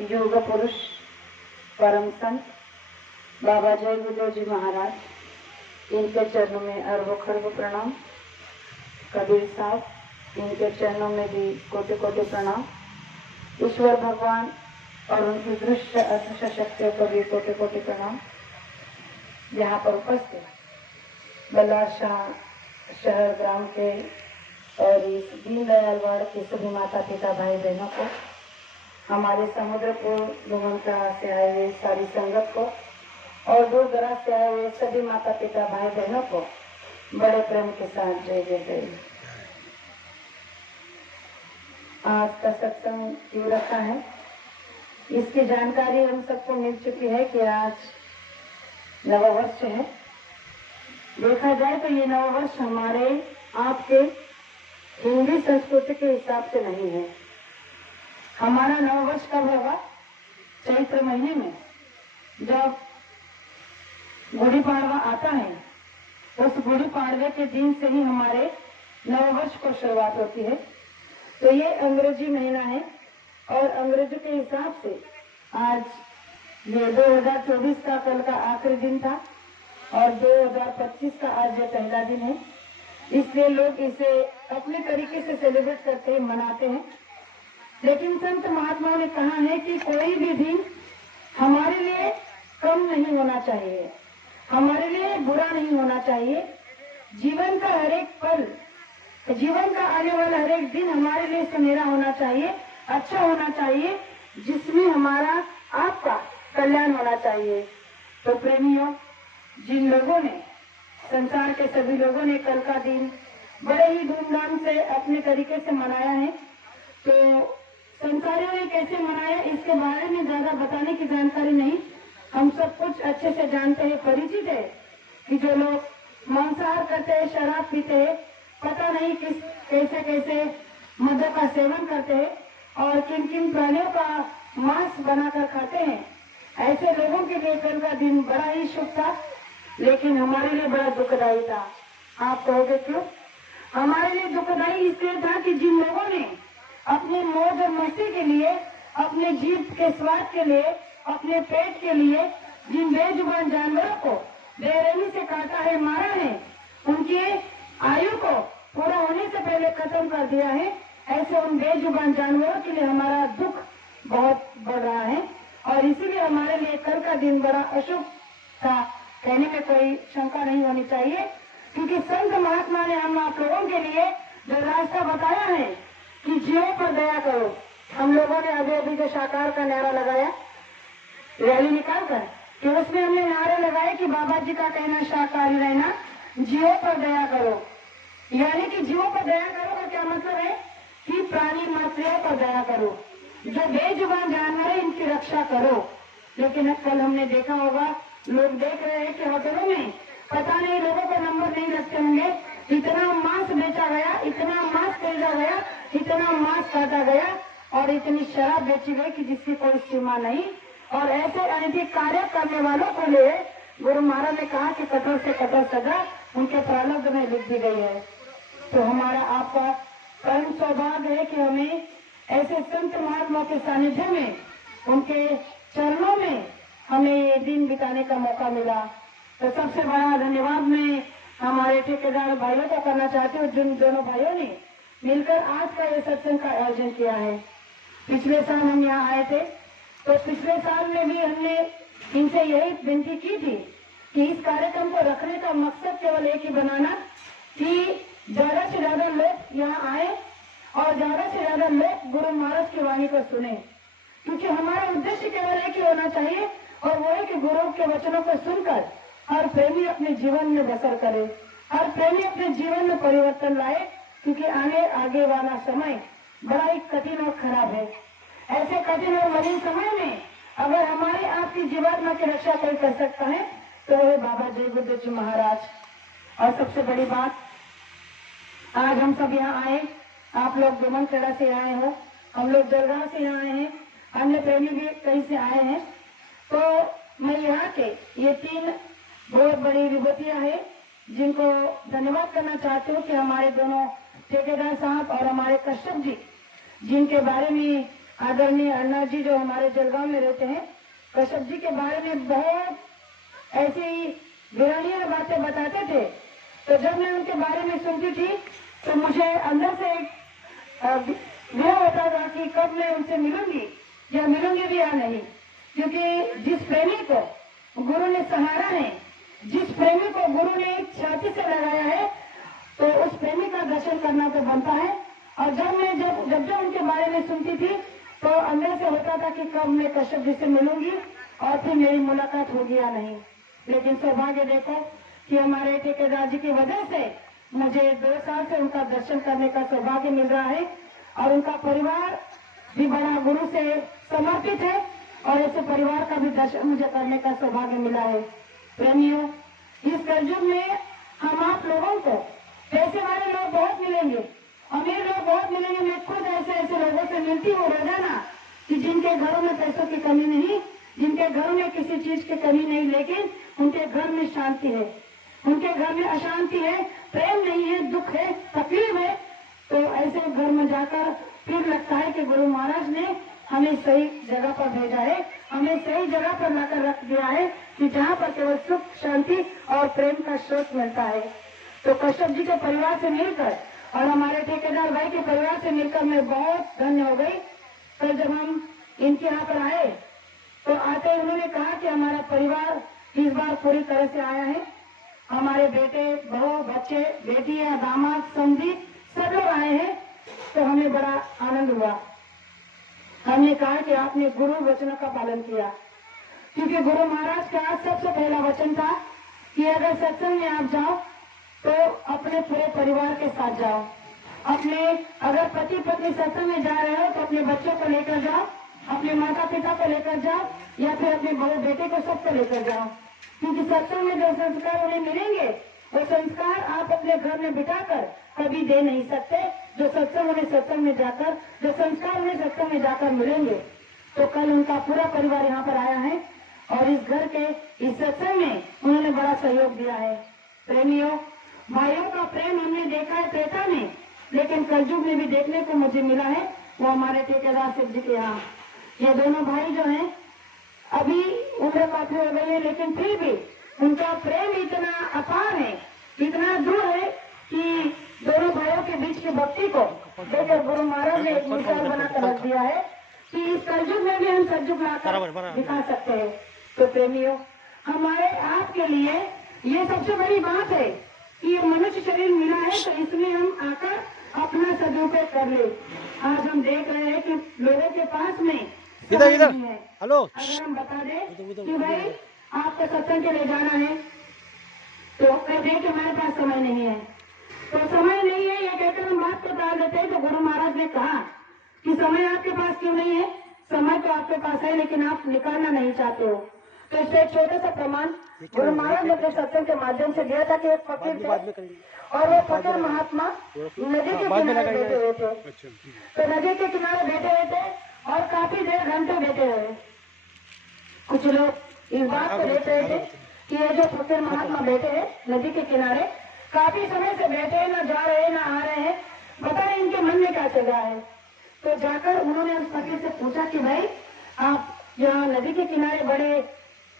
योग पुरुष परम संत बाबा जय गुरुदेव जी महाराज, इनके चरणों में अरबों खरबों प्रणाम। कबीर साहब, इनके चरणों में भी कोटि कोटि प्रणाम। ईश्वर भगवान और उनकी दृश्य अदृश्य शक्तियों को भी कोटि कोटि प्रणाम। यहाँ पर उपस्थित बल्लार शाह शहर ग्राम के और इस दीनदयाल वार्ड के सभी माता पिता भाई बहनों को, हमारे समुद्रपुर डुमनका से आए हुए सारी संगत को और दूर दराज से आए हुए सभी माता पिता भाई बहनों को बड़े प्रेम के साथ जय जय जय। आज का सत्संग क्यों रखा है, इसकी जानकारी हम सबको मिल चुकी है कि आज नववर्ष है। देखा जाए तो ये नववर्ष हमारे आपके हिंदी संस्कृति के हिसाब से नहीं है। हमारा नववर्ष कब होगा? चैत्र महीने में, जब गुड़ी पाड़वा आता है। उस गुड़ी पाड़वे के दिन से ही हमारे नववर्ष को शुरुआत होती है। तो ये अंग्रेजी महीना है और अंग्रेजी के हिसाब से आज ये 2024 का कल का आखिरी दिन था और 2025 का आज ये पहला दिन है। इसलिए लोग इसे अपने तरीके से सेलिब्रेट करते हैं, मनाते हैं। लेकिन संत महात्माओं ने कहा है कि कोई भी दिन हमारे लिए कम नहीं होना चाहिए, हमारे लिए बुरा नहीं होना चाहिए। जीवन का हर एक पल, जीवन का आने वाला हर एक दिन हमारे लिए सुनहरा होना चाहिए, अच्छा होना चाहिए, जिसमें हमारा आपका कल्याण होना चाहिए। तो प्रेमियों, जिन लोगों ने, संसार के सभी लोगों ने कल का दिन बड़े ही धूमधाम से अपने तरीके से मनाया है, तो संसारियों ने कैसे मनाया इसके बारे में ज्यादा बताने की जानकारी नहीं। हम सब कुछ अच्छे से जानते हैं, परिचित है कि जो लोग मांसाहार करते हैं, शराब पीते हैं, पता नहीं किस कैसे कैसे मद्य का सेवन करते हैं और किन किन प्राणियों का मांस बनाकर खाते हैं, ऐसे लोगों के लिए कल का दिन बड़ा ही शुभ था, लेकिन हमारे लिए बड़ा दुखदायी था। आप कहोगे क्यों? हमारे लिए दुखदायी इसलिए था कि जिन लोगों ने अपने मौज और मस्ती के लिए, अपने जीभ के स्वाद के लिए, अपने पेट के लिए जिन बेजुबान जानवरों को बेरहमी से काटा है, मारा है, उनके आयु को पूरा होने से पहले खत्म कर दिया है, ऐसे उन बेजुबान जानवरों के लिए हमारा दुख बहुत बढ़ रहा है और इसीलिए हमारे लिए कल का दिन बड़ा अशुभ था, कहने में कोई शंका नहीं होनी चाहिए। क्योंकि संत महात्मा ने हम आप लोगों के लिए जो रास्ता बताया है कि जीवों पर दया करो। हम लोगों ने अभी अभी जो शाकाहार का नारा लगाया, रैली निकाल कर, कि उसमें हमने नारे लगाए कि बाबा जी का कहना शाकाहारी रहना, जीवों पर दया करो। यानी कि जीवों पर दया करो का क्या मतलब है कि प्राणी मात्रियों पर दया करो, जो बेजुबान जानवर है इनकी रक्षा करो। लेकिन कल हमने देखा होगा, लोग देख रहे हैं कि होटलों में पता नहीं लोगों को नंबर नहीं लगते होंगे, इतना मांस बेचा गया, इतना मांस खरीदा गया, इतना मांस काटा गया और इतनी शराब बेची गई कि जिसकी कोई सीमा नहीं। और ऐसे अनैतिक कार्य करने वालों को लिए गुरु महाराज ने कहा कि कठोर से कठोर सजा उनके प्रारब्ध में लिख दी गई है। तो हमारा आपका परम सौभाग्य है कि हमें ऐसे संत महात्मा के सानिध्य में, उनके चरणों में हमें ये दिन बिताने का मौका मिला। तो सबसे बड़ा धन्यवाद मैं हमारे ठेकेदार भाइयों को करना चाहती हूँ, जिन दोनों भाइयों ने मिलकर आज का ये सत्संग का आयोजन किया है। पिछले साल हम यहाँ आए थे, तो पिछले साल में भी हमने इनसे यही विनती की थी कि इस कार्यक्रम को रखने का मकसद केवल एक ही बनाना कि ज्यादा से ज्यादा लोग यहाँ आए और ज्यादा से ज्यादा लोग गुरु महाराज की वाणी को सुने। क्योंकि हमारा उद्देश्य केवल एक ही होना चाहिए और वो है कि गुरु के वचनों को सुनकर हर प्रेमी अपने जीवन में बसर करे, हर प्रेमी अपने जीवन में परिवर्तन लाए। क्योंकि आगे वाला समय बड़ा ही कठिन और खराब है। ऐसे कठिन और मलिन समय में अगर हमारे आपकी जीवात्मा की रक्षा कोई कर सकता है तो वह बाबा जय गुरुदेव जी महाराज। और सबसे बड़ी बात, आज हम सब यहाँ आए, आप लोग डुमनखेड़ा से आए हो, हम लोग जलगांव से यहाँ आए हैं, अन्य प्रेमी भी कहीं से आए हैं। तो मैं यहाँ के ये 3 बहुत बड़ी विभूतियां हैं जिनको धन्यवाद करना चाहती हूँ कि हमारे दोनों ठेकेदार साहब और हमारे कश्यप जी, जिनके बारे में आदरणीय अण्णा जी जो हमारे जलगांव में रहते हैं, कश्यप जी के बारे में बहुत ऐसी वीरानिया बातें बताते थे। तो जब मैं उनके बारे में सुनती थी तो मुझे अंदर से एक यह होता था कि कब मैं उनसे मिलूंगी या मिलूंगी भी या नहीं, क्योंकि जिस प्रेमी को गुरु ने सहारा है, जिस प्रेमी को गुरु ने एक छाती से लगाया है, तो उस प्रेमी का दर्शन करना तो बनता है। और जब मैं जब उनके बारे में सुनती थी तो अंदर से होता था कि कब मैं कश्यप जी से मिलूंगी और फिर मेरी मुलाकात होगी या नहीं। लेकिन सौभाग्य देखो कि हमारे ठेकेदार जी की वजह से मुझे 2 साल से उनका दर्शन करने का सौभाग्य मिल रहा है और उनका परिवार भी बड़ा गुरु से समर्पित है और ऐसे परिवार का भी दर्शन मुझे करने का सौभाग्य मिला है। प्रेमियों, इस कलयुग में हम आप लोगों को पैसे वाले लोग बहुत मिलेंगे, अमीर लोग बहुत मिलेंगे। मैं खुद ऐसे लोगों से मिलती हूँ रोजाना कि जिनके घरों में पैसों की कमी नहीं, जिनके घरों में किसी चीज की कमी नहीं, लेकिन उनके घर में शांति है, उनके घर में अशांति है, प्रेम नहीं है, दुख है, तकलीफ है। तो ऐसे घर में जाकर फिर लगता है कि गुरु महाराज ने हमें सही जगह पर भेजा है, हमें सही जगह पर लाकर रख दिया है कि जहाँ पर केवल सुख, शांति और प्रेम का स्रोत मिलता है। तो कश्यप जी के परिवार से मिलकर और हमारे ठेकेदार भाई के परिवार से मिलकर मैं बहुत धन्य हो गई। तो जब हम इनके यहाँ पर आए तो आते उन्होंने कहा कि हमारा परिवार इस बार पूरी तरह से आया है, हमारे बेटे, बहू, बच्चे, बेटियां, दामाद, समधी सब लोग आए हैं। तो हमें बड़ा आनंद हुआ। हमने कहा कि आपने गुरु वचनों का पालन किया, क्योंकि गुरु महाराज का सबसे पहला वचन था कि अगर सत्संग में आप जाओ तो अपने पूरे परिवार के साथ जाओ। अपने अगर पति पत्नी सत्संग में जा रहे हो तो अपने बच्चों को लेकर जाओ, अपने माता पिता को लेकर जाओ या फिर अपने बड़े बेटे को सबको लेकर जाओ, क्योंकि सत्संग में जो संस्कार उन्हें मिलेंगे वो संस्कार आप अपने घर में बिठाकर कभी दे नहीं सकते। जो संस्कार उन्हें सत्संग में सत्संग में जाकर मिलेंगे। तो कल उनका पूरा परिवार यहाँ पर आया है और इस घर के इस सत्संग में उन्होंने बड़ा सहयोग दिया है। प्रेमियों, भाइयों का प्रेम हमने देखा है त्रेता में, लेकिन कलयुग में भी देखने को मुझे मिला है, वो हमारे ठेकेदार शिव जी के यहाँ। ये दोनों भाई जो हैं अभी उम्र काफी हो गई है, लेकिन फिर भी उनका प्रेम इतना अपार है, इतना दूर है कि दोनों भाइयों के बीच की भक्ति को देखकर गुरु महाराज ने एक मिसाल बनाकर रख दिया है कि इस कलयुग में भी हम सतयुग लाकर दिखा सकते हैं। तो प्रेमियों, हमारे आपके लिए ये सबसे बड़ी बात है कि ये मनुष्य शरीर मिला है, तो इसमें हम आकर अपना सदुपयोग कर ले। आज हम देख रहे हैं कि लोगों के पास में इधर हेलो, अगर हम बता दें कि भाई आपको सत्संग के लिए जाना है तो कह दें कि हमारे पास समय नहीं है, तो समय नहीं है ये कहकर हम बात को टाल देते हैं। तो गुरु महाराज ने कहा कि समय आपके पास क्यों नहीं है? समय तो आपके पास है, लेकिन आप निकालना नहीं चाहते हो। तो इससे एक छोटा सा प्रमाण गुरु महाराज ने अपने सत्संग के माध्यम से दिया था कि एक फकीर थे और वो फकीर महात्मा नदी के किनारे बैठे हुए थे। तो नदी के किनारे बैठे हुए थे और काफी देर घंटे बैठे हुए। कुछ लोग इस बात को देख रहे थे कि ये जो फकीर महात्मा बैठे हैं नदी के किनारे, काफी समय से बैठे हैं, ना जा रहे हैं ना आ रहे हैं, पता नहीं इनके मन में क्या चल रहा है। तो जाकर उन्होंने उस फकीर से पूछा कि भाई आप यहाँ नदी के किनारे बड़े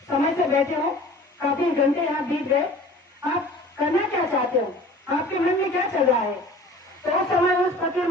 समय से बैठे हो, काफी घंटे यहाँ बीत गए, आप करना क्या चाहते हो, आपके मन में क्या चल रहा है? तो उस समय उस फकीर